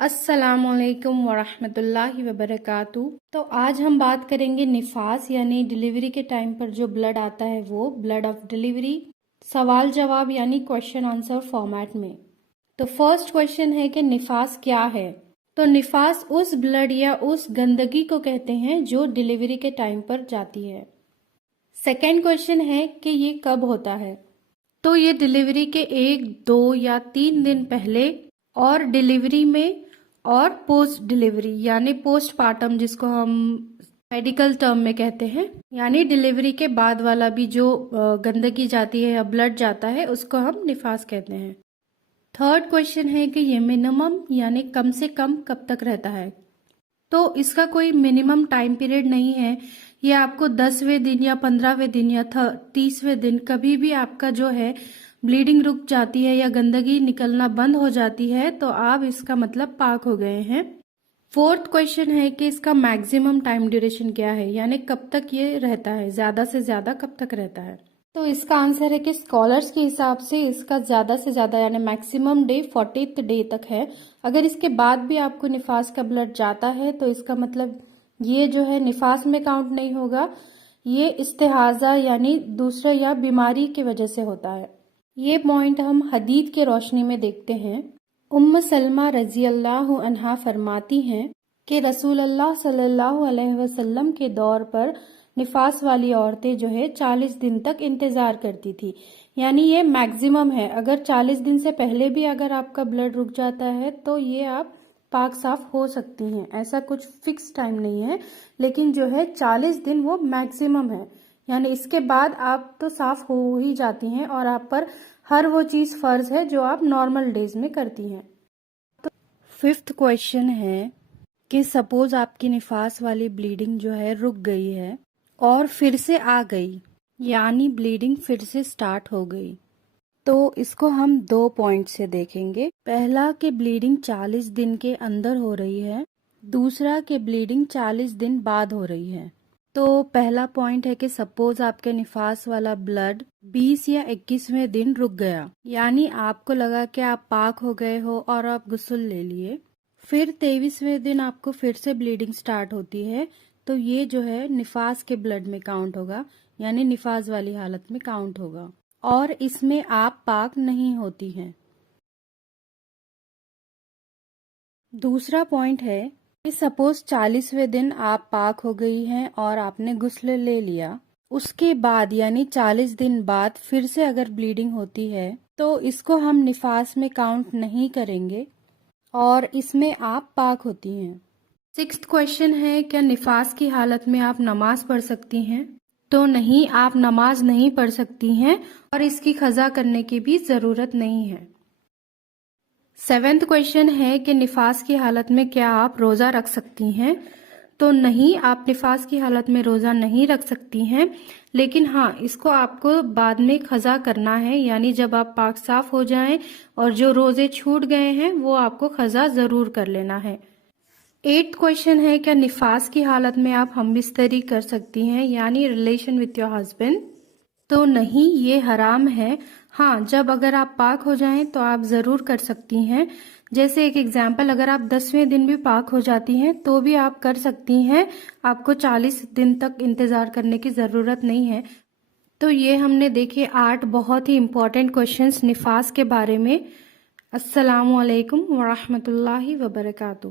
السلام علیکم ورحمۃ اللہ وبرکاتہ۔ تو آج ہم بات کریں گے نفاس یعنی ڈیلیوری کے ٹائم پر جو بلڈ آتا ہے وہ بلڈ آف ڈیلیوری، سوال جواب یعنی کوشچن آنسر فارمیٹ میں۔ تو فرسٹ کوشچن ہے کہ نفاس کیا ہے؟ تو نفاس اس بلڈ یا اس گندگی کو کہتے ہیں جو ڈیلیوری کے ٹائم پر جاتی ہے۔ سیکنڈ کوشچن ہے کہ یہ کب ہوتا ہے؟ تو یہ ڈیلیوری کے 1، 2 یا 3 دن پہلے اور ڈیلیوری میں اور پوسٹ ڈیلیوری یعنی پوسٹ پارٹم جس کو ہم میڈیکل ٹرم میں کہتے ہیں، یعنی ڈیلیوری کے بعد والا بھی جو گندگی جاتی ہے یا بلڈ جاتا ہے اس کو ہم نفاس کہتے ہیں۔ تھرڈ کوشچن ہے کہ یہ منیمم یعنی کم سے کم کب تک رہتا ہے؟ تو اس کا کوئی منیمم ٹائم پیریڈ نہیں ہے، یہ آپ کو 10ویں دن یا 15ویں دن یا 30ویں دن کبھی بھی آپ کا جو ہے بلیڈنگ رک جاتی ہے یا گندگی نکلنا بند ہو جاتی ہے تو آپ اس کا مطلب پاک ہو گئے ہیں۔ فورتھ کوشچن ہے کہ اس کا میکسیمم ٹائم ڈیوریشن کیا ہے، یعنی کب تک یہ رہتا ہے، زیادہ سے زیادہ کب تک رہتا ہے؟ تو اس کا آنسر ہے کہ اسکالرس کے حساب سے اس کا زیادہ سے زیادہ یعنی میکسیمم ڈے 40th ڈے تک ہے۔ اگر اس کے بعد بھی آپ کو نفاس کا بلڈ جاتا ہے تو اس کا مطلب یہ جو ہے نفاس میں کاؤنٹ نہیں ہوگا، یہ استحاضہ یعنی دوسرے یا بیماری کی وجہ سے ہوتا ہے۔ یہ پوائنٹ ہم حدیث کے روشنی میں دیکھتے ہیں۔ سلمہ رضی اللہ عنہا فرماتی ہیں کہ رسول اللہ صلی اللہ علیہ وسلم کے دور پر نفاس والی عورتیں جو ہے 40 دن تک انتظار کرتی تھی، یعنی یہ میکسیمم ہے۔ اگر 40 دن سے پہلے بھی اگر آپ کا بلڈ رک جاتا ہے تو یہ آپ پاک صاف ہو سکتی ہیں، ایسا کچھ فکس ٹائم نہیں ہے، لیکن جو ہے 40 دن وہ میکسیمم ہے، یعنی اس کے بعد آپ تو صاف ہو ہی جاتی ہیں اور آپ پر ہر وہ چیز فرض ہے جو آپ نارمل ڈیز میں کرتی ہیں۔ تو ففتھ کویشچن ہے کہ سپوز آپ کی نفاس والی بلیڈنگ جو ہے رک گئی ہے اور پھر سے آ گئی، یعنی بلیڈنگ پھر سے سٹارٹ ہو گئی، تو اس کو ہم 2 پوائنٹ سے دیکھیں گے۔ پہلا کہ بلیڈنگ 40 دن کے اندر ہو رہی ہے، دوسرا کہ بلیڈنگ 40 دن بعد ہو رہی ہے۔ تو پہلا پوائنٹ ہے کہ سپوز آپ کے نفاس والا بلڈ 20 یا 21ویں دن رک گیا، یعنی آپ کو لگا کہ آپ پاک ہو گئے ہو اور آپ غسل لے لیے، پھر 23ویں دن آپ کو پھر سے بلیڈنگ سٹارٹ ہوتی ہے، تو یہ جو ہے نفاس کے بلڈ میں کاؤنٹ ہوگا، یعنی نفاس والی حالت میں کاؤنٹ ہوگا، اور اس میں آپ پاک نہیں ہوتی ہیں۔ دوسرا پوائنٹ ہے کہ سپوز 40ویں دن آپ پاک ہو گئی ہیں اور آپ نے غسل لے لیا، اس کے بعد یعنی 40 دن بعد پھر سے اگر بلیڈنگ ہوتی ہے تو اس کو ہم نفاس میں کاؤنٹ نہیں کریں گے اور اس میں آپ پاک ہوتی ہیں۔ سکستھ کویشچن ہے کیا نفاس کی حالت میں آپ نماز پڑھ سکتی ہیں؟ تو نہیں، آپ نماز نہیں پڑھ سکتی ہیں اور اس کی قضا کرنے کی بھی ضرورت نہیں ہے۔ 7th کویشچن ہے کہ نفاس کی حالت میں کیا آپ روزہ رکھ سکتی ہیں؟ تو نہیں، آپ نفاس کی حالت میں روزہ نہیں رکھ سکتی ہیں، لیکن ہاں اس کو آپ کو بعد میں قضا کرنا ہے، یعنی جب آپ پاک صاف ہو جائیں اور جو روزے چھوٹ گئے ہیں وہ آپ کو قضا ضرور کر لینا ہے۔ 8th کویشچن ہے کیا نفاس کی حالت میں آپ ہم بستری کر سکتی ہیں یعنی ریلیشن وتھ یور ہسبینڈ؟ تو نہیں، یہ حرام ہے۔ ہاں، جب اگر آپ پاک ہو جائیں تو آپ ضرور کر سکتی ہیں۔ جیسے ایک ایگزامپل، اگر آپ 10ویں دن بھی پاک ہو جاتی ہیں تو بھی آپ کر سکتی ہیں، آپ کو 40 دن تک انتظار کرنے کی ضرورت نہیں ہے۔ تو یہ ہم نے دیکھے 8 بہت ہی امپورٹنٹ کویشچنز نفاس کے بارے میں۔ السلام علیکم ورحمۃ اللہ وبرکاتہ۔